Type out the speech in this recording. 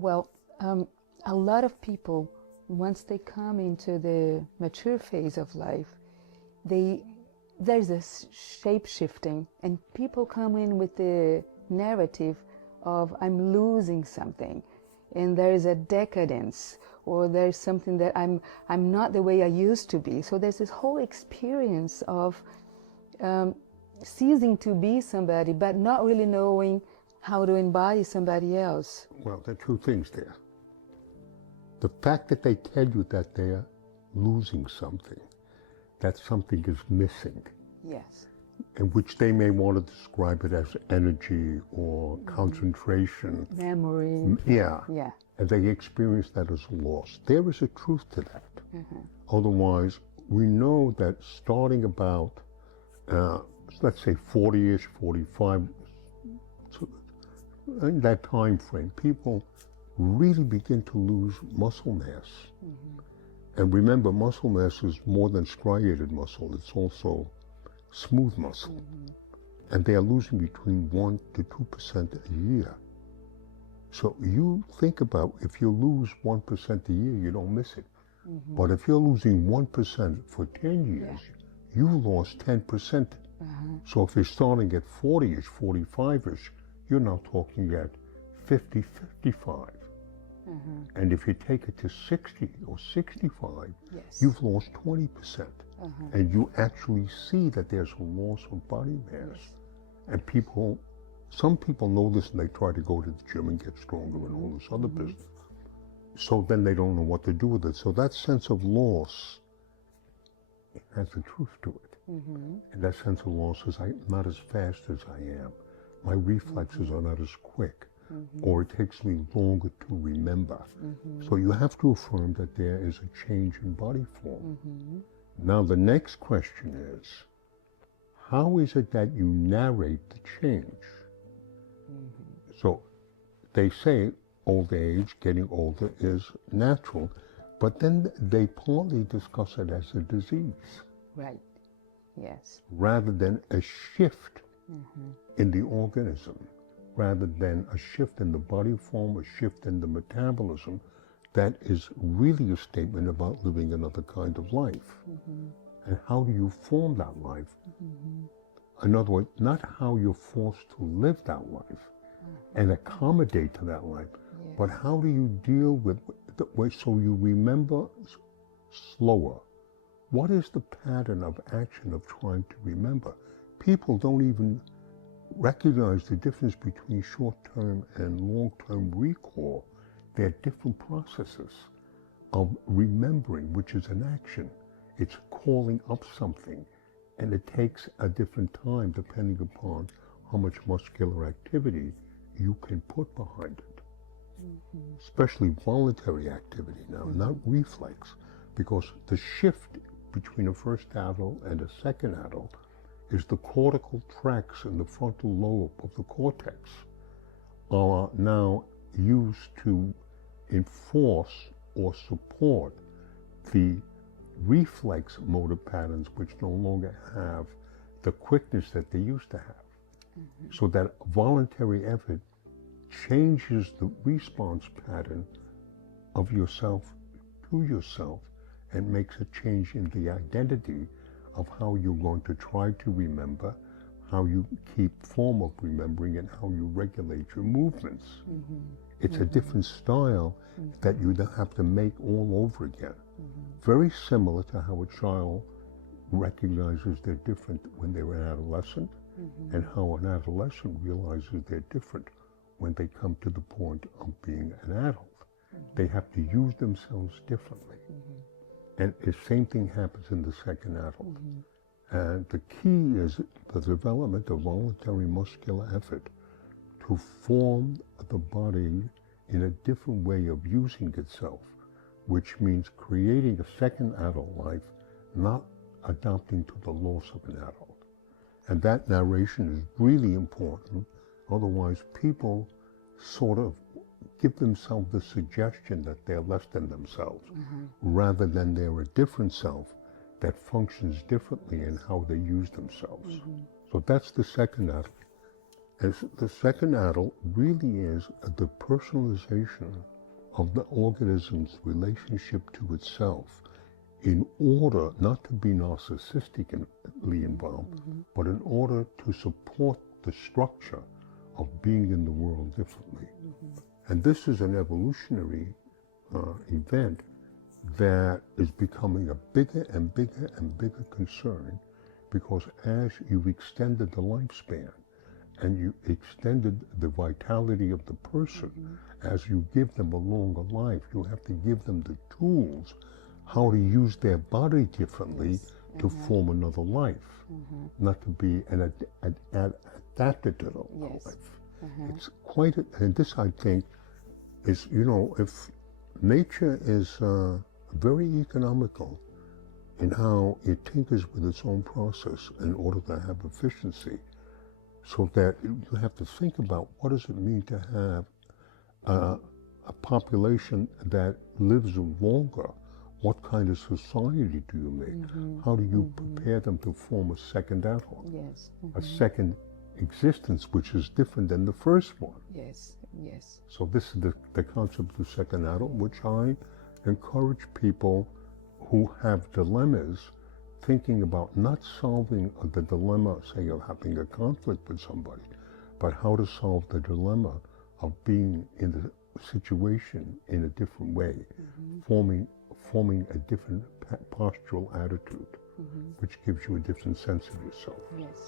Well, a lot of people, once they come into the mature phase of life, there's a shape shifting, and people come in with the narrative of I'm losing something, and there's a decadence, or there's something that I'm not the way I used to be. So there's this whole experience of ceasing to be somebody, but not really knowing how to embody somebody else. Well, there are two things there. The fact that they tell you that they're losing something, that something is missing. Yes. In which they may want to describe it as energy or concentration. Memory. Yeah. Yeah. And they experience that as loss. There is a truth to that. Otherwise, we know that starting about, let's say 40-ish, 45, in that time frame, people really begin to lose muscle mass. And remember, muscle mass is more than striated muscle. It's also smooth muscle. And they are losing between 1% to 2% a year. So you think about, if you lose 1% a year, you don't miss it. But if you're losing 1% for 10 years, you lost 10%. So if you're starting at 40-ish, 45-ish, you're now talking at 50, 55. And if you take it to 60 or 65, you've lost 20%. And you actually see that there's a loss of body mass. And some people know this and they try to go to the gym and get stronger and all this other business. So then they don't know what to do with it. So that sense of loss, it has a truth to it. And that sense of loss is I'm not as fast as I am. My reflexes are not as quick. Or it takes me longer to remember. So you have to affirm that there is a change in body form. Now the next question is, how is it that you narrate the change? So they say old age, getting older is natural, but then they partly discuss it as a disease. Right. Yes. Rather than a shift in the organism, rather than a shift in the body form, a shift in the metabolism, that is really a statement about living another kind of life. And how do you form that life? In other words, not how you're forced to live that life and accommodate to that life, but how do you deal with the way so you remember slower? What is the pattern of action of trying to remember? People don't even recognize the difference between short-term and long-term recall. They're different processes of remembering, which is an action. It's calling up something, and it takes a different time depending upon how much muscular activity you can put behind it. Especially voluntary activity now, not reflex, because the shift between a first adult and a second adult is the cortical tracts in the frontal lobe of the cortex are now used to enforce or support the reflex motor patterns which no longer have the quickness that they used to have. So that voluntary effort changes the response pattern of yourself to yourself and makes a change in the identity of how you're going to try to remember, how you keep form of remembering, and how you regulate your movements. It's a different style that you don't have to make all over again. Very similar to how a child recognizes they're different when they're an adolescent, and how an adolescent realizes they're different when they come to the point of being an adult. They have to use themselves differently. And the same thing happens in the second adult. And the key is the development of voluntary muscular effort to form the body in a different way of using itself, which means creating a second adult life, not adapting to the loss of an adult. And that narration is really important. Otherwise, people sort of give themselves the suggestion that they're less than themselves, rather than they're a different self that functions differently in how they use themselves. So that's the second adult. And the second adult really is the personalization of the organism's relationship to itself in order not to be narcissistically involved, but in order to support the structure of being in the world differently. And this is an evolutionary event that is becoming a bigger and bigger and bigger concern, because as you've extended the lifespan and you extended the vitality of the person, as you give them a longer life, you have to give them the tools how to use their body differently to form another life, not to be adapted to the life. It's quite, and this I think is, if nature is very economical in how it tinkers with its own process in order to have efficiency, so that you have to think about what does it mean to have a population that lives longer. What kind of society do you make? How do you prepare them to form a second adult? A second existence which is different than the first one. So this is the concept of second adult, which I encourage people who have dilemmas thinking about not solving the dilemma, say, of having a conflict with somebody, but how to solve the dilemma of being in the situation in a different way, forming a different postural attitude, which gives you a different sense of yourself. Yes.